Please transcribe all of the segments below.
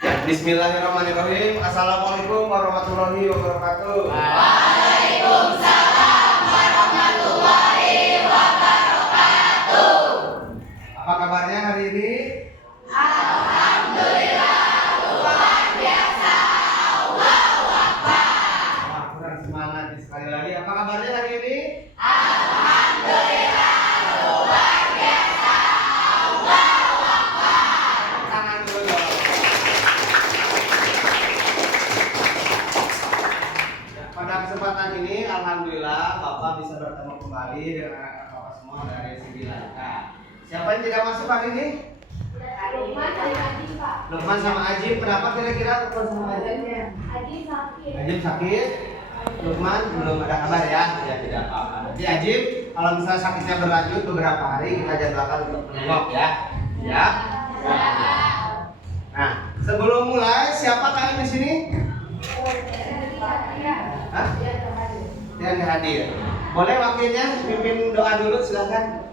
Bismillahirrahmanirrahim. Assalamualaikum warahmatullahi wabarakatuh. Waalaikumsalam warahmatullahi wabarakatuh. Apa kabarnya hari ini? Alhamdulillah luar biasa. Allahu Akbar. Wah, kurang semangat sekali lagi. Apa kabarnya hari ini? Alhamdulillah luar biasa. Allahu Akbar. Tangan dulu dong. Pada kesempatan ini, alhamdulillah Bapak bisa bertemu kembali dengan anak Bapak semua dari Sibilanka. Siapa yang tidak masuk hari ini? Lukman sama Ajib, Pak. Lukman sama Ajib. Kenapa kira-kira Lukman sama Ajib? Ajib sakit. Ajib sakit. Lukman belum ada kabar ya? Ya tidak apa-apa. Nanti Ajib, kalau misalnya sakitnya berlanjut beberapa hari, kita jadwalkan untuk menengok ya. Ya. Nah, sebelum mulai, siapa kalian di sini? Hah? Yang hadir. Boleh wakilnya pimpin doa dulu, silakan.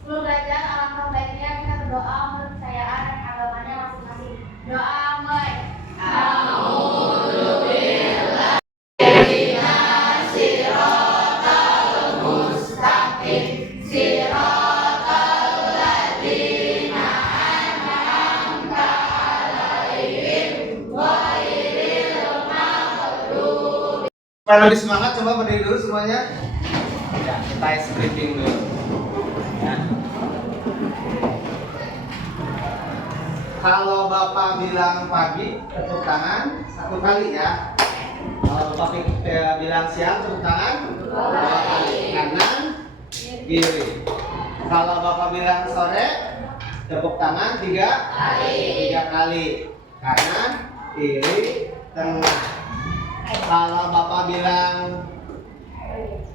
Sebelum belajar, alangkah baiknya kita berdoa menurut kepercayaan dan agamanya masing-masing. Doa mulai. Kalau lebih semangat, coba berdiri dulu semuanya. Ya, kita briefing dulu. Ya. Kalau Bapak bilang pagi, tepuk tangan satu kali ya. Kalau Bapak bilang siang, tepuk tangan dua kali. Kanan, kiri. Kalau Bapak bilang sore, tepuk tangan tiga kali. Kanan, kiri, tengah. Kalau Bapak bilang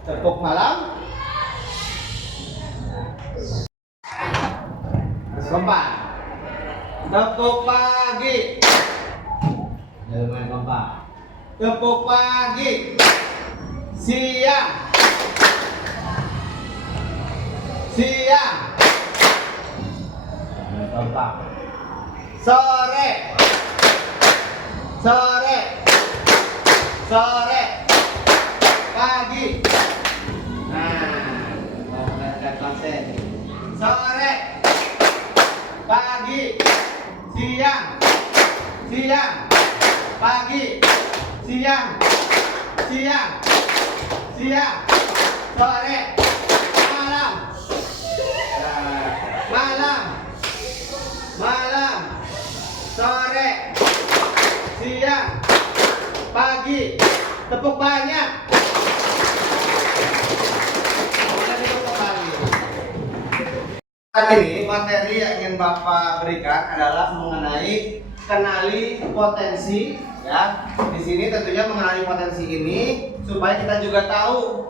tepuk malam, terus kompak. Tepuk pagi, jangan kompak. Tepuk pagi, siang, kompak. Sore, pagi. Nah, sore, pagi, siang, pagi, siang, sore, malam, sore, siang, pagi. Tepuk banyak. Saat ini materi yang ingin Bapak berikan adalah mengenai kenali potensi ya. Di sini tentunya mengenali potensi ini supaya kita juga tahu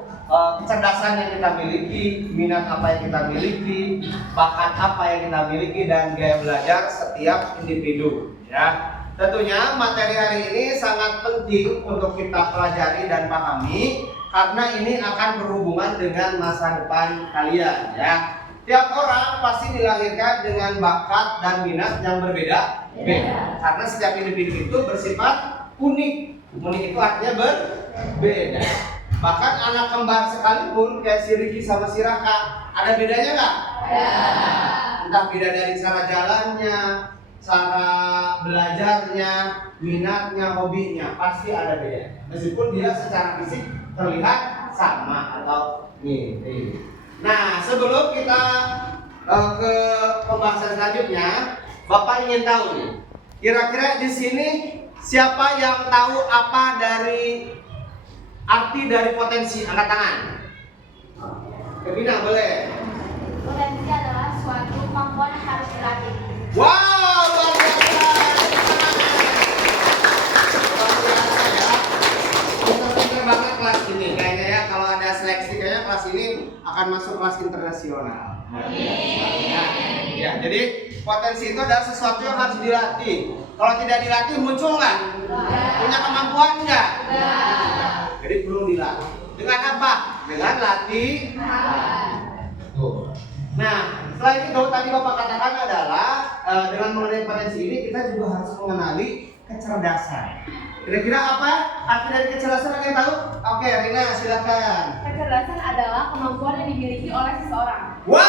kecerdasan yang kita miliki, minat apa yang kita miliki, bakat apa yang kita miliki dan gaya belajar setiap individu ya. Tentunya materi hari ini sangat penting untuk kita pelajari dan pahami karena ini akan berhubungan dengan masa depan kalian ya. Tiap orang pasti dilahirkan dengan bakat dan minat yang berbeda. Karena setiap individu itu bersifat unik. Unik itu artinya berbeda. Bahkan anak kembar sekalipun kayak si Riki sama si Raka, ada bedanya nggak? Entah beda dari cara jalannya, cara belajarnya, minatnya, hobinya, pasti ada beda. Meskipun dia secara fisik terlihat sama atau mirip. Nah, sebelum kita ke pembahasan selanjutnya, Bapak ingin tahu nih, kira-kira di sini siapa yang tahu apa dari arti dari potensi? Angkat tangan. Kevina boleh. Potensi adalah suatu kemampuan yang harus dilatih. Wow, luar biasa. Pinter-pinter banget kelas ini. Kayaknya ya kalau ada seleksi kayaknya kelas ini akan masuk kelas internasional. Ya, jadi potensi itu adalah sesuatu yang harus dilatih. Kalau tidak dilatih muncul nggak? Punya kemampuan nggak? Jadi perlu dilatih. Dengan apa? Dengan latihan. Nah, selain itu tadi Bapak katakan adalah dengan mengenai potensi ini kita juga harus mengenali kecerdasan. Kira-kira apa arti dari kecerdasan, ada yang tahu? Oke, Rina silakan. Kecerdasan adalah kemampuan yang dimiliki oleh seseorang. Wow!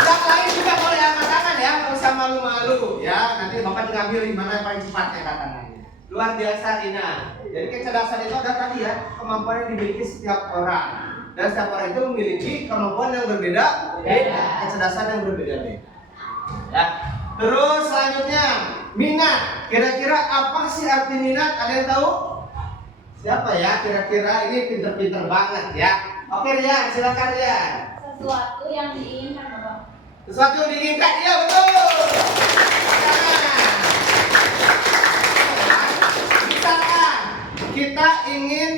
Yang lain juga boleh angkat tangan ya, nggak usah malu-malu ya. Nanti Bapak ngambil di mana yang paling cepat ya tangannya. Luar biasa Rina. Jadi kecerdasan itu ada tadi ya, kemampuan yang dimiliki setiap orang. Dan setiap orang itu memiliki kemampuan yang berbeda, kecerdasan yang berbeda-beda. Ya. Terus selanjutnya, minat. Kira-kira apa sih arti minat? Ada yang tahu? Siapa ya? Kira-kira ini pinter-pinter banget ya. Oke Rian, silakan Rian. Sesuatu yang diinginkan, Bapak. Sesuatu yang diinginkan, iya betul. Misalkan kita ingin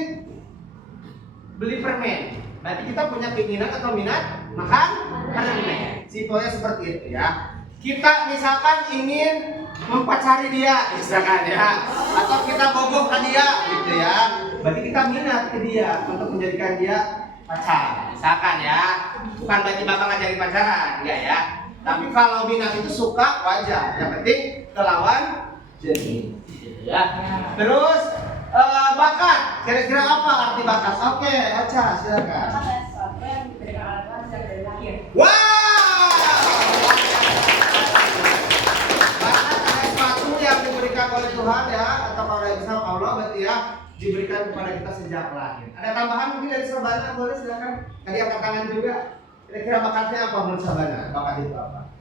beli permen, berarti kita punya keinginan atau minat makan permen. Simpelnya seperti itu ya. Kita misalkan ingin mempacari dia, misalkan ya, atau kita bogoh ke dia, gitu ya. Berarti kita minat ke dia untuk menjadikan dia pacar, misalkan ya. Bukan berarti Bapak ngajarin pacaran, enggak ya. Tapi kalau minat itu suka wajar, yang penting kelawan jenis, gitu ya. Terus bakat, kira-kira apa arti bakat? Oke, Ocha, silakan. Bakat adalah sesuatu yang diberikan oleh Tuhan sejak dari lahir. Wow! Yang diberikan oleh Tuhan ya, atau kalau dari sama Allah berarti ya diberikan kepada kita sejak lahir. Ada tambahan mungkin dari Sabana, boleh silakan. Tadi angkat tangan juga. Kira-kira bakatnya apa menurut Sabana? Bakat itu apa?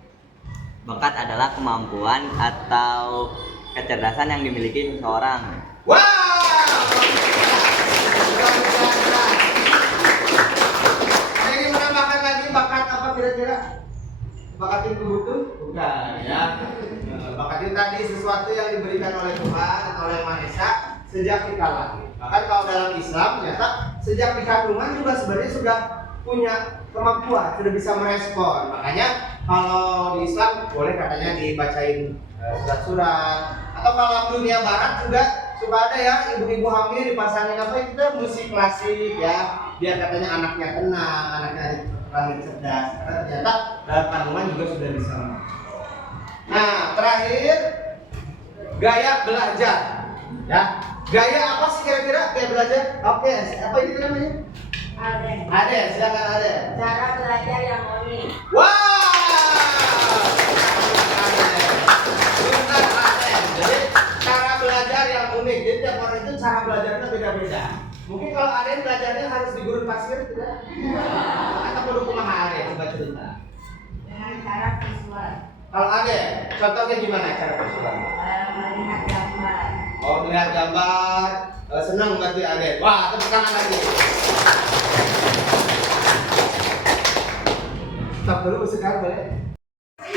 Bakat adalah kemampuan atau kecerdasan yang dimiliki seseorang. Wow! Ada yang menambahkan lagi bakat apa kira-kira? Bakat itu butuh? Bukan ya. Bakat itu tadi sesuatu yang diberikan oleh Tuhan atau oleh Maha Esa sejak kita lahir. Bahkan kalau dalam Islam ternyata sejak di kandungan juga sebenarnya sudah punya kemampuan, sudah bisa merespon. Makanya kalau di Islam boleh katanya dibacain surat-surat. Atau kalau dunia barat juga suka ada ya ibu-ibu hamil dipasangin apa itu musik klasik ya, biar katanya anaknya tenang, anaknya lahir cerdas. Karena ternyata dalam kandungan juga sudah bisa. Nah, terakhir gaya belajar. Ya. Gaya apa sih kira-kira gaya belajar? Oke, apa ini namanya? Aden, silakan Aden. Cara belajar yang unik. Wow! Benar Aden. Jadi cara belajar yang unik. Jadi tiap orang itu cara belajarnya beda-beda. Mungkin kalau Aden belajarnya harus di gurun pasir tidak? Atau perlu kumaha Aden? Coba cerita. Dengan cara visual. Kalau Aden, contohnya gimana cara visual? Melihat gambar. Oh, melihat gambar. Senang berarti Aden. Wah, tepuk tangan lagi. Stop dulu sekarang boleh.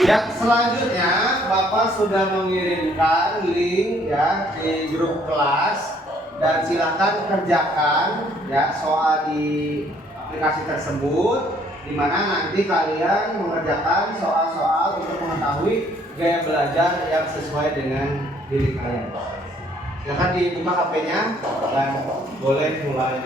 Ya, selanjutnya Bapak sudah mengirimkan link ya di grup kelas dan silakan kerjakan ya soal di aplikasi tersebut, di mana nanti kalian mengerjakan soal-soal untuk mengetahui gaya belajar yang sesuai dengan diri kalian. Silakan dibuka HP-nya dan boleh mulai.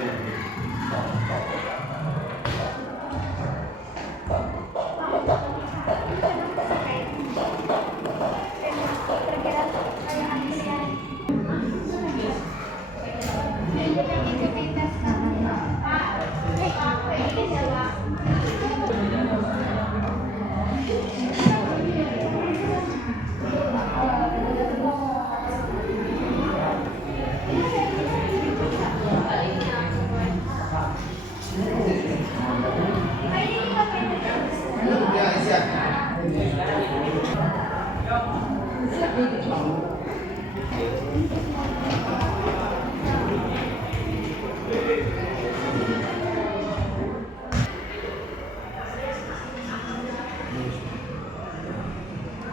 Ya, siap.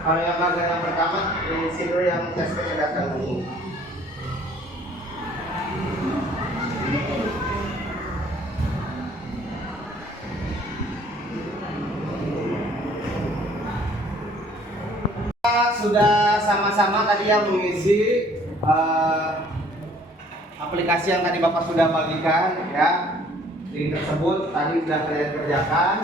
Kalau yang magang yang pertama di sini yang tes kecerdasan umum. Kita sudah sama-sama tadi yang mengisi aplikasi yang tadi Bapak sudah bagikan ya. Link tersebut tadi sudah kalian kerjakan.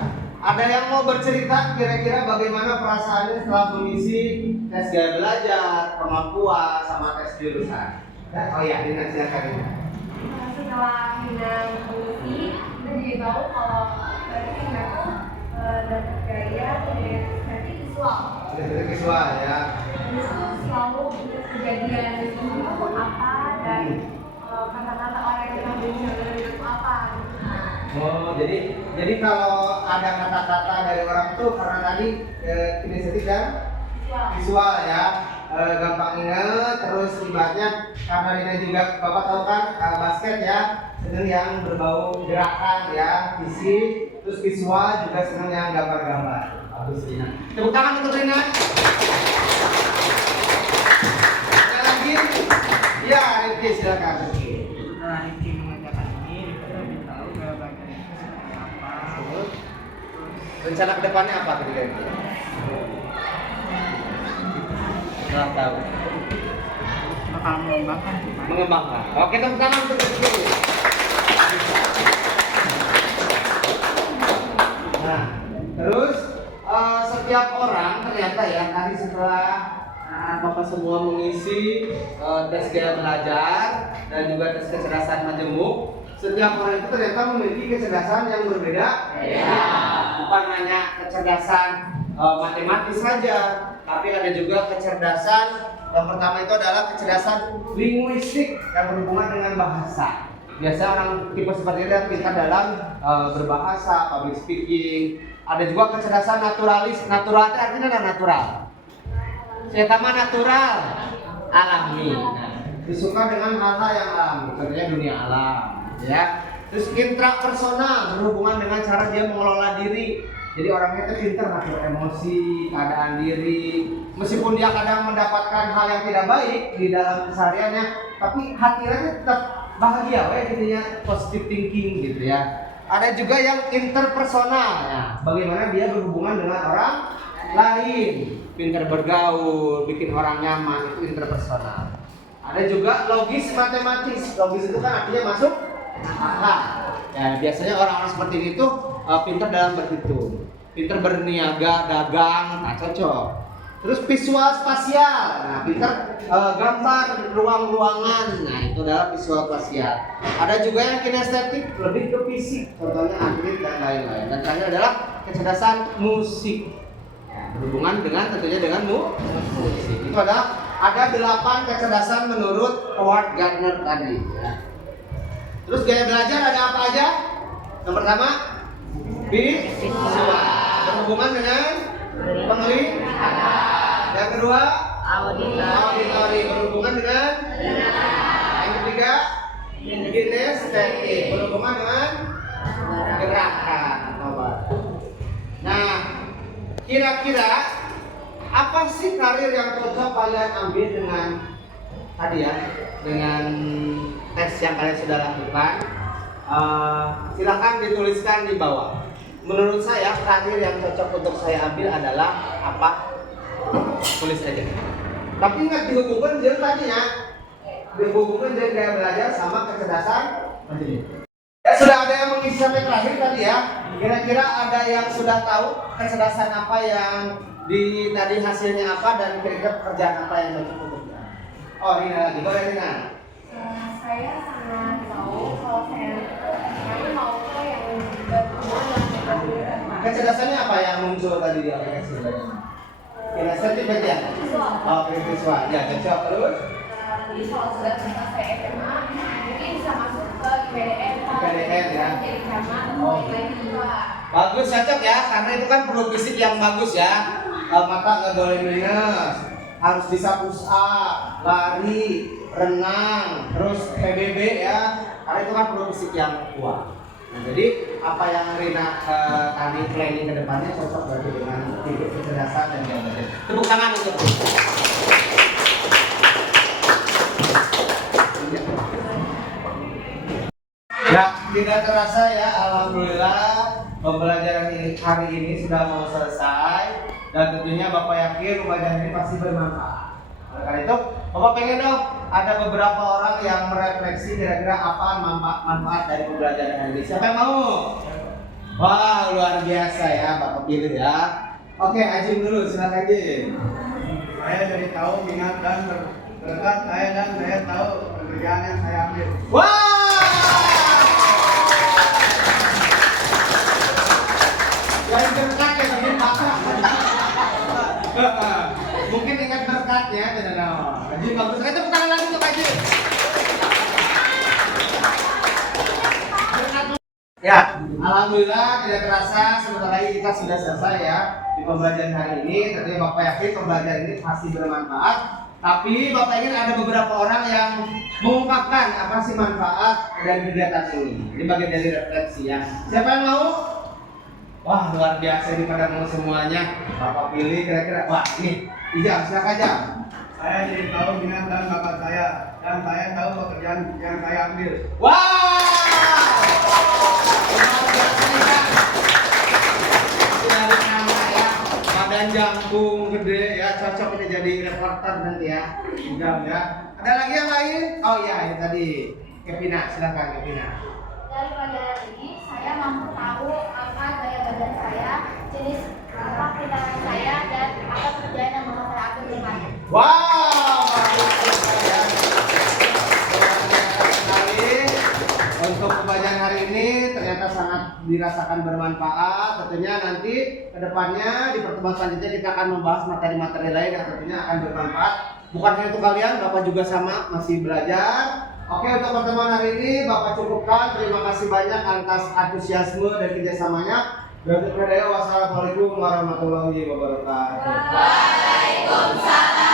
Ada yang mau bercerita kira-kira bagaimana perasaannya setelah mengisi tes gaya belajar, kemampuan, sama tes jurusan? Oh iya, Dina silakan Dina. Setelah Hina mengisi, kita jadi tahu kalau berarti Hina tuh dapat gaya dari estetik visual. Estetik visual ya. Terus tuh selalu kejadian itu apa dan kata-kata orang yang kita bicara itu apa. Oh, jadi kalau ada kata-kata dari orang itu karena tadi kinestetik dan visual ya, gampang ingat. Terus ibaratnya karena ini juga Bapak tahu kan basket ya, seneng yang berbau gerakan ya, fisik. Terus visual juga seneng yang gambar-gambar. Bagus Rina. Tepuk tangan untuk Rina. Ada lagi? Ya, Rifki silakan. Setelah Rifki mengajarkan ini, Rifki lebih tahu gaya belajar itu seperti apa. Rencana kedepannya apa ketika itu? Setelah tahu. Bakal mengembangkan. Mengembangkan. Oke, tepuk tangan untuk Rifki. Nah, terus setiap orang ternyata ya tadi setelah Bapak semua mengisi tes gaya belajar dan juga tes kecerdasan majemuk, setiap orang itu ternyata memiliki kecerdasan yang berbeda. Ya. Bukan hanya kecerdasan matematis saja, tapi ada juga kecerdasan yang pertama itu adalah kecerdasan linguistik yang berhubungan dengan bahasa. Biasanya orang tipe seperti ini pintar dalam berbahasa, public speaking. Ada juga kecerdasan naturalis. Natural itu artinya natural. Saya tambah natural, alami. Nah, disuka dengan hal-hal yang alami, contohnya dunia alam, ya. Terus intrapersonal berhubungan dengan cara dia mengelola diri. Jadi orangnya itu pintar ngatur emosi, keadaan diri. Meskipun dia kadang mendapatkan hal yang tidak baik di dalam kesehariannya, tapi hatinya tetap bahagia, jadinya positive thinking gitu ya. Ada juga yang interpersonal, ya. Bagaimana dia berhubungan dengan orang lain, pintar bergaul, bikin orang nyaman, itu interpersonal. Ada juga logis matematis. Logis itu kan artinya masuk akal. Ya, biasanya orang-orang seperti itu pintar dalam berhitung, pintar berniaga, dagang, nah cocok. Terus visual spasial, nah pintar gambar ruang-ruangan, nah itu adalah visual spasial. Ada juga yang kinestetik, lebih ke fisik, contohnya atlet dan lain-lain. Dan terakhir adalah kecerdasan musik, ya, berhubungan dengan tentunya dengan musik. Itu ada 8 kecerdasan menurut Howard Gardner tadi. Ya. Terus gaya belajar ada apa aja? Yang pertama, visual, berhubungan dengan penglihatan. Yang kedua, auditori, berhubungan dengan yang ketiga, kinestetik, berhubungan dengan gerakan. Nah, kira-kira apa sih karir yang cocok kalian ambil dengan tadi ya, dengan tes yang kalian sudah lakukan? Silakan dituliskan di bawah. Menurut saya karir yang cocok untuk saya ambil adalah apa? Tulis aja. Tapi ingat dihubungkan dengan tadi ya, dihubungkan dengan gaya belajar sama kecerdasan majemuk. Ya, sudah ada yang mengisi sampai terakhir tadi ya. Kira-kira ada yang sudah tahu kecerdasan apa yang di tadi hasilnya apa dan kira-kira pekerjaan apa yang cocok untuk dia? Oh, Rina lagi. Boleh Rina? Saya sangat tahu kalau saya mau ke yang berhubungan dengan Kecerdasannya apa yang muncul tadi di aplikasi? Kinestetik aja. Oh, visual. Ya, cocok terus. Jadi kalau sudah selesai SMA, mungkin bisa masuk ke IPDN. IPDN ya. Jadi zaman Oh. lagi juga. Bagus, cocok ya, karena itu kan perlu fisik yang bagus ya. Mata nggak boleh minus, harus bisa push up, lari, renang, terus PBB ya. Karena itu kan perlu fisik yang kuat. Nah, jadi apa yang Rina tadi planning ke depannya cocok berarti dengan tipe kecerdasan dan jawabannya. Tepuk tangan untuk ya, tidak terasa ya, alhamdulillah pembelajaran ini hari ini sudah mau selesai dan tentunya Bapak yakin pembelajaran ini pasti bermanfaat. Oleh karena itu, Bapak pengen dong ada beberapa orang yang merefleksi kira-kira apa manfaat dari pembelajaran hari ini. Siapa yang mau? Wah, luar biasa ya Bapak pilih ya. Oke, Ajim dulu, silakan Ajim. Saya jadi tahu minat dan berkat saya dan saya tahu pekerjaan yang saya ambil. Wah! Yang berkat ya ini Bapak. Mungkin ingat berkatnya, tidak tahu. Ajim bagus. Kita tepuk tangan lagi untuk Ajim. Ya, alhamdulillah tidak terasa sebentar lagi kita sudah selesai ya di pembelajaran hari ini. Tentunya Bapak yakin pembelajaran ini pasti bermanfaat. Tapi Bapak ingin ada beberapa orang yang mengungkapkan apa sih manfaat dari kegiatan ini. Ini bagian dari refleksi ya. Siapa yang mau? Wah, luar biasa ini pada mau semuanya. Bapak pilih kira-kira. Wah, ini Ijam, silakan Jam. Saya jadi tahu minat dan bakat saya dan saya tahu pekerjaan yang saya ambil. Wow! Luar biasa nih Jam. Dari nama ya, badan jambung gede ya, cocok ini jadi reporter nanti ya. Jam ya. Ada lagi yang lain? Oh iya, ini tadi Kevina, silakan Kevina. Dari pelajaran ini, saya mampu tahu apa gaya badan saya, jenis apa aktivitas saya, dan apa pekerjaan yang mau saya ambil di depannya. Wow, bagus sekali ya. Luar biasa sekali. Untuk pembelajaran hari ini ternyata sangat dirasakan bermanfaat. Tentunya nanti kedepannya di pertemuan selanjutnya kita akan membahas materi-materi lain yang tentunya akan bermanfaat. Bukan hanya untuk kalian, Bapak juga sama masih belajar. Oke, untuk pertemuan hari ini Bapak cukupkan. Terima kasih banyak atas antusiasme dan kerjasamanya. Wassalamualaikum warahmatullahi wabarakatuh. Waalaikumsalam.